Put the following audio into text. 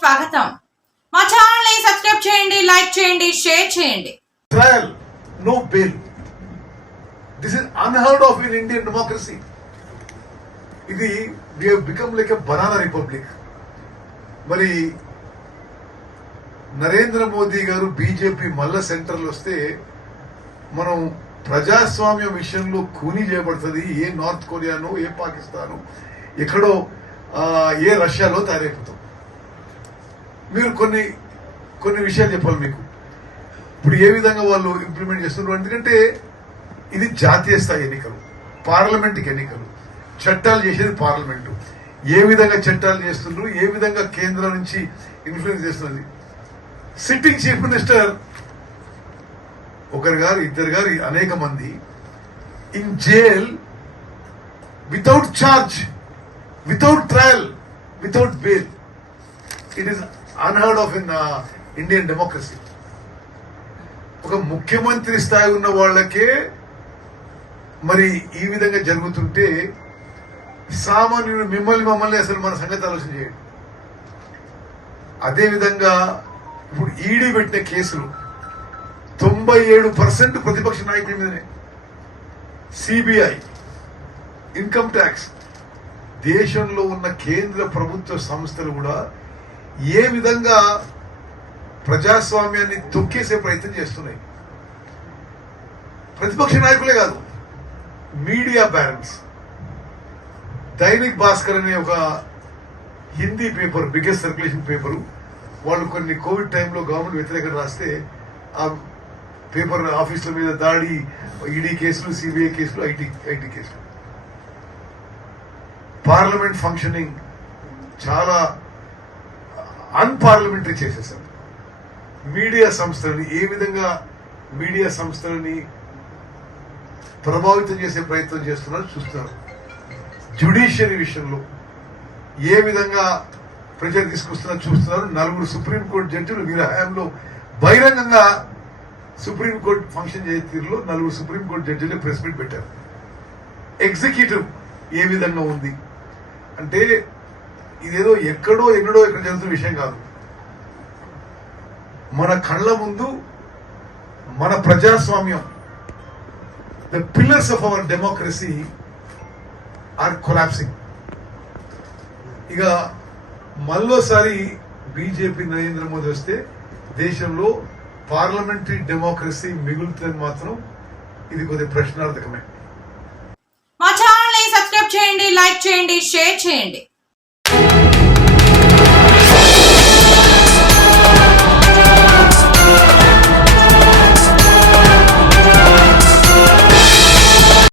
స్వాగతం. మా ఛానల్ని సబ్స్క్రైబ్ చేయండి లైక్ చేయండి షేర్ చేయండి. Trial no bail this is unheard of in Indian democracy ఇది we become like a banana republic మరి నరేంద్ర మోదీ గారు బీజేపీ మల్ల సెంటర్లు వస్తే మనం ప్రజాస్వామ్య విషయంలో కూనీ చేయబడుతుంది. ఏ నార్త్ కొరియానో ఏ పాకిస్తాను ఎక్కడో ఏ రష్యాలో తయారైపోతాం. మీరు కొన్ని కొన్ని విషయాలు చెప్పాలి మీకు. ఇప్పుడు ఏ విధంగా వాళ్ళు ఇంప్లిమెంట్ చేస్తున్నారు? ఎందుకంటే ఇది జాతీయ స్థాయి ఎన్నికలు పార్లమెంట్కి ఎన్నికలు. చట్టాలు చేసేది పార్లమెంటు. ఏ విధంగా చట్టాలు చేస్తున్నారు? ఏ విధంగా కేంద్రం నుంచి ఇన్ఫ్లుయెన్స్ చేస్తున్నది? సిట్టింగ్ చీఫ్ మినిస్టర్ ఒకరు గారు ఇద్దరు గారు అనేక మంది in jail without charge without trial without bail it is unheard of in Indian democracy ఒక ముఖ్యమంత్రి స్థాయి ఉన్న వాళ్ళకే మరి ఈ విధంగా జరుగుతుంటే సామాన్యుడు మిమ్మల్ని మమ్మల్ని అసలు మన సంగతి ఆలోచన చేయండి. అదేవిధంగా ఇప్పుడు ఈడీ పెట్టిన కేసులు తొంభై ఏడు పర్సెంట్ ప్రతిపక్ష నాయకుల మీదనే. సిబిఐ ఇన్కమ్ ట్యాక్స్ దేశంలో ఉన్న కేంద్ర ప్రభుత్వ సంస్థలు కూడా ఏ విధంగా ప్రజాస్వామ్యాన్ని తొక్కేసే ప్రయత్నం చేస్తున్నాయి? ప్రతిపక్ష నాయకులే కాదు మీడియా బ్యారన్స్ దైనిక్ భాస్కర్ అనే ఒక Hindi paper biggest circulation paper వాళ్ళు కొన్ని కోవిడ్ టైంలో గవర్నమెంట్ వ్యతిరేకత రాస్తే ఆ పేపర్ ఆఫీసుల మీద దాడి ఈడీ కేసులు సిబిఐ కేసులు ఐటీ ఐటీ కేసులు. పార్లమెంట్ ఫంక్షనింగ్ చాలా అన్పార్లమెంటరీ చేసేసారు మీడియా సంస్థలని ఏ విధంగా మీడియా సంస్థలని ప్రభావితం చేసే ప్రయత్నం చేస్తున్నారు చూస్తున్నారు. జ్యుడిషియరీ విషయంలో ఏ విధంగా ప్రజలు తీసుకొస్తున్నారు చూస్తున్నారు. నలుగురు సుప్రీంకోర్టు జడ్జిలు వీరి హయాంలో బహిరంగంగా సుప్రీంకోర్టు ఫంక్షన్ చేసే తీరులో నలుగురు సుప్రీంకోర్టు జడ్జిలు ప్రెస్ మీట్ పెట్టారు. ఎగ్జిక్యూటివ్ ఏ విధంగా ఉంది? అంటే ఇదేదో ఎక్కడో ఎన్నడో ఎక్కడ జరుగుతున్న విషయం కాదు. మన కళ్ళ ముందు మన ప్రజాస్వామ్యం the pillars of our democracy are collapsing ఇక మళ్ళోసారి బీజేపీ నరేంద్ర మోదీ వస్తే దేశంలో పార్లమెంటరీ డెమోక్రసీ మిగులుతుంది మాత్రం ఇది కొద్దిగా ప్రశ్నార్థకమే. మా ఛానల్ని సబ్స్క్రైబ్ చేయండి లైక్ చేయండి షేర్ చేయండి.